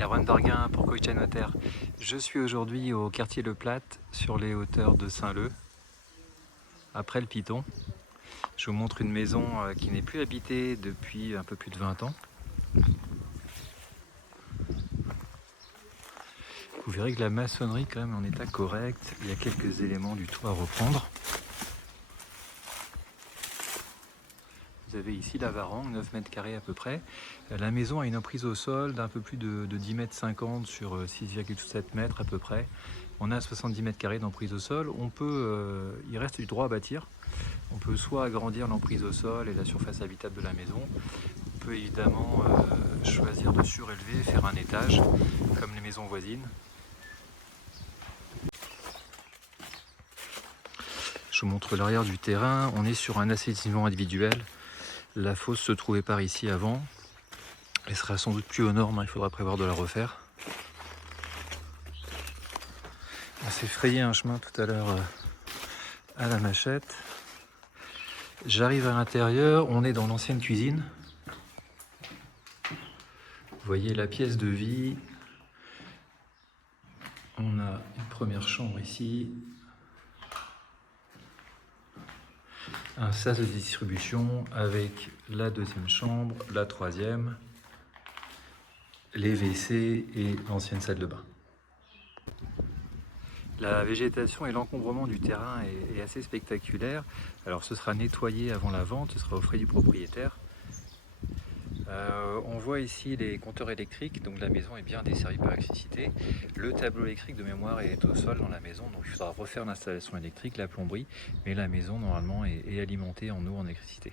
Erwan Darguin pour Coach Notaire. Je suis aujourd'hui au quartier Le Plate, sur les hauteurs de Saint-Leu, après le Piton. Je vous montre une maison qui n'est plus habitée depuis un peu plus de 20 ans. Vous verrez que la maçonnerie quand même en état correct. Il y a quelques éléments du toit à reprendre. Vous avez ici la varangue, 9 mètres carrés à peu près. La maison a une emprise au sol d'un peu plus de 10 mètres 50 sur 6,7 mètres à peu près. On a 70 mètres carrés d'emprise au sol. Il reste du droit à bâtir. On peut soit agrandir l'emprise au sol et la surface habitable de la maison. On peut évidemment choisir de surélever, faire un étage comme les maisons voisines. Je vous montre l'arrière du terrain. On est sur un assainissement individuel. La fosse se trouvait par ici avant. Elle sera sans doute plus aux normes, il faudra prévoir de la refaire. On s'est frayé un chemin tout à l'heure à la machette. J'arrive à l'intérieur, on est dans l'ancienne cuisine. Vous voyez la pièce de vie. On a une première chambre ici. Un sas de distribution avec la deuxième chambre, la troisième, les WC et l'ancienne salle de bain. La végétation et l'encombrement du terrain est assez spectaculaire. Alors ce sera nettoyé avant la vente, ce sera aux frais du propriétaire. On voit ici les compteurs électriques, donc la maison est bien desservie par l'électricité. Le tableau électrique de mémoire est au sol dans la maison, donc il faudra refaire l'installation électrique, la plomberie, mais la maison normalement est alimentée en eau, en électricité.